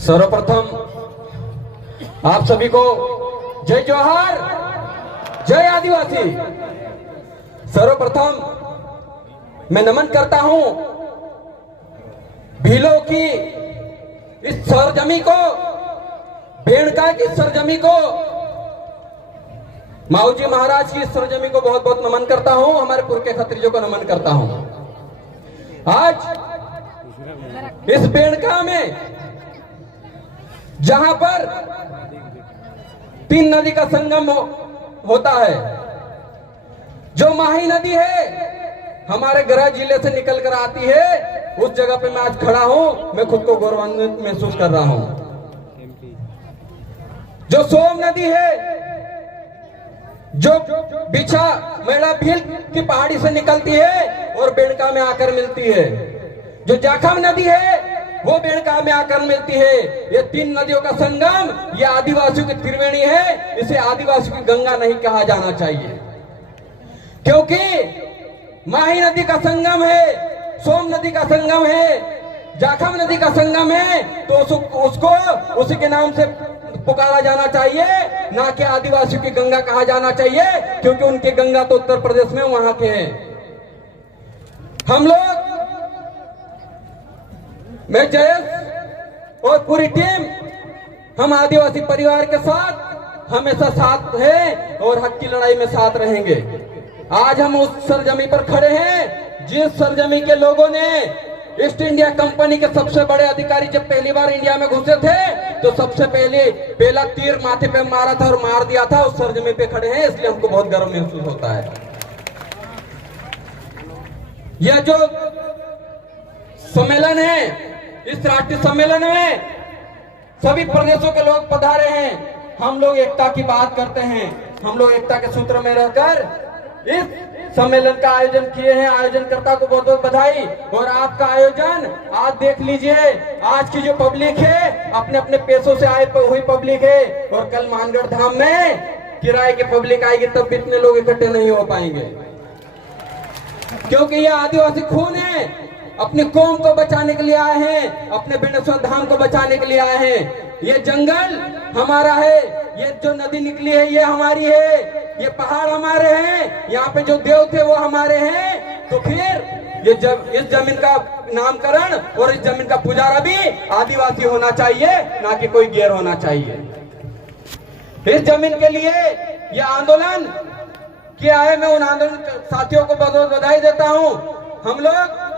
सर्वप्रथम आप सभी को जय जोहार, जय आदिवासी। सर्वप्रथम मैं नमन करता हूं भीलों की इस सरजमी को, भेड़का की सरजमी को, माऊजी महाराज की सरजमी को बहुत बहुत नमन करता हूं। हमारे पुर के खत्रियों को नमन करता हूं। आज इस भेड़का में जहां पर 3 नदी का संगम होता है, जो माही नदी है हमारे गृह जिले से निकल कर आती है, उस जगह पे मैं आज खड़ा हूं। मैं खुद को गौरवान्वित महसूस कर रहा हूं। जो सोम नदी है, जो बिछा मेला भील की पहाड़ी से निकलती है और बेड़का में आकर मिलती है, जो जाखम नदी है वो बेड़का में आकर मिलती है। ये 3 नदियों का संगम, ये आदिवासियों की त्रिवेणी है। इसे आदिवासियों की गंगा नहीं कहा जाना चाहिए, क्योंकि माही नदी का संगम है, सोम नदी का संगम है, जाखम नदी का संगम है, तो उसको उसी के नाम से पुकारा जाना चाहिए, ना कि आदिवासियों की गंगा कहा जाना चाहिए, क्योंकि उनकी गंगा तो उत्तर प्रदेश में वहां के हैं। हम लोग, मैं जयेश और पूरी टीम, हम आदिवासी परिवार के साथ हमेशा साथ हैं और हक की लड़ाई में साथ रहेंगे। आज हम उस सरजमी पर खड़े हैं जिस सरजमी के लोगों ने ईस्ट इंडिया कंपनी के सबसे बड़े अधिकारी जब पहली बार इंडिया में घुसे थे तो सबसे पहला तीर माथे पे मारा था और मार दिया था। उस सरजमी पे खड़े हैं, इसलिए हमको बहुत गर्व महसूस होता है। यह जो सम्मेलन है, इस राष्ट्रीय सम्मेलन में सभी प्रदेशों के लोग पधारे हैं। हम लोग एकता की बात करते हैं, हम लोग एकता के सूत्र में रहकर इस सम्मेलन का आयोजन किए हैं। आयोजनकर्ता को बहुत बहुत बधाई। और आपका आयोजन आज देख लीजिए, आज की जो पब्लिक है अपने अपने पैसों से आए हुई पब्लिक है, और कल मानगढ़ धाम में किराए की पब्लिक आएगी तब भी इतने लोग इकट्ठे नहीं हो पाएंगे, क्योंकि यह आदिवासी खून है। अपनी कौम को बचाने के लिए आए हैं, अपने बेणेश्वर धाम को बचाने के लिए आए हैं। ये जंगल हमारा है, ये जो नदी निकली है ये हमारी है, ये पहाड़ हमारे हैं, यहाँ पे जो देव थे वो हमारे हैं। तो फिर इस जमीन का नामकरण और इस जमीन का पुजारा भी आदिवासी होना चाहिए, ना कि कोई गैर होना चाहिए। इस जमीन के लिए ये आंदोलन किया है। मैं उन आंदोलन साथियों को बहुत बहुत बधाई देता हूँ। हम लोग,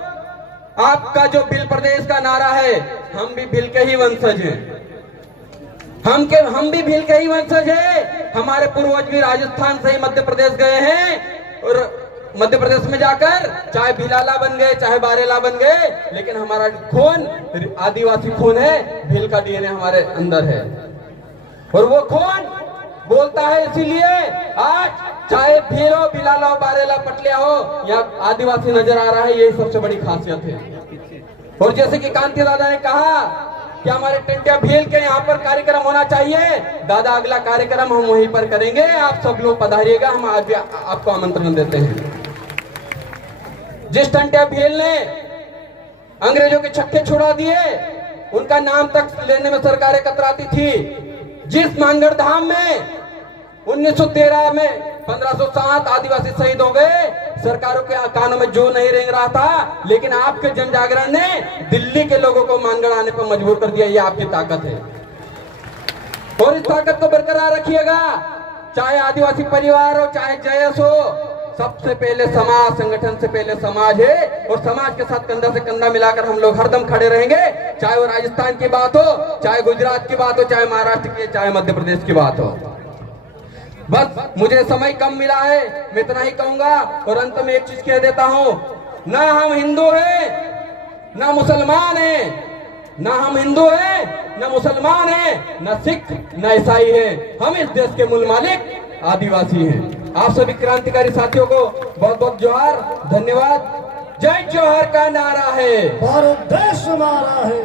आपका जो भील प्रदेश का नारा है, हम भी भील के ही वंशज हैं, हम भी भील के ही वंशज हैं। हमारे पूर्वज भी राजस्थान से ही मध्य प्रदेश गए हैं और मध्य प्रदेश में जाकर चाहे भीलाला बन गए, चाहे बारेला बन गए, लेकिन हमारा खून आदिवासी खून है, भील का डीएनए हमारे अंदर है। और वो खून बोलता है, इसीलिए आज चाहे भील हो, बिलाला हो, बारेला, पटलिया हो, यहाँ आदिवासी नजर आ रहा है। यही सबसे बड़ी खासियत है। और जैसे कि कांति दादा ने कहा कि हमारे टंटिया भील के यहाँ पर कार्यक्रम होना चाहिए, दादा अगला कार्यक्रम हम वहीं पर करेंगे। आप सब लोग पधारिएगा, हम आज भी आपको आमंत्रण देते हैं। जिस टंटिया भील ने अंग्रेजों के छक्के छुड़ा दिए, उनका नाम तक लेने में सरकारें कतराती थी। जिस मानगढ़ धाम में 1913 में 1507 आदिवासी शहीद हो गए, सरकारों के कानों में जो नहीं रेंग रहा था, लेकिन आपके जन जागरण ने दिल्ली के लोगों को मानगढ़ आने पर मजबूर कर दिया। ये आपकी ताकत है और इस ताकत को बरकरार रखिएगा। चाहे आदिवासी परिवार हो, चाहे जयस हो, सबसे पहले समाज, संगठन से पहले समाज है, और समाज के साथ कंधा से कंधा मिलाकर हम लोग हरदम खड़े रहेंगे। चाहे वो राजस्थान की बात हो, चाहे गुजरात की बात हो, चाहे महाराष्ट्र की, चाहे मध्य प्रदेश की बात हो। बस मुझे समय कम मिला है, मैं इतना ही कहूंगा। और अंत में एक चीज कह देता हूं, ना हम हिंदू हैं ना मुसलमान हैं, ना हम हिंदू हैं ना मुसलमान हैं, ना सिख ना ईसाई हैं। हम इस देश के मूल मालिक आदिवासी हैं। आप सभी क्रांतिकारी साथियों को बहुत बहुत जोहार, धन्यवाद। जय जोहार का नारा है, भारत देश हमारा है।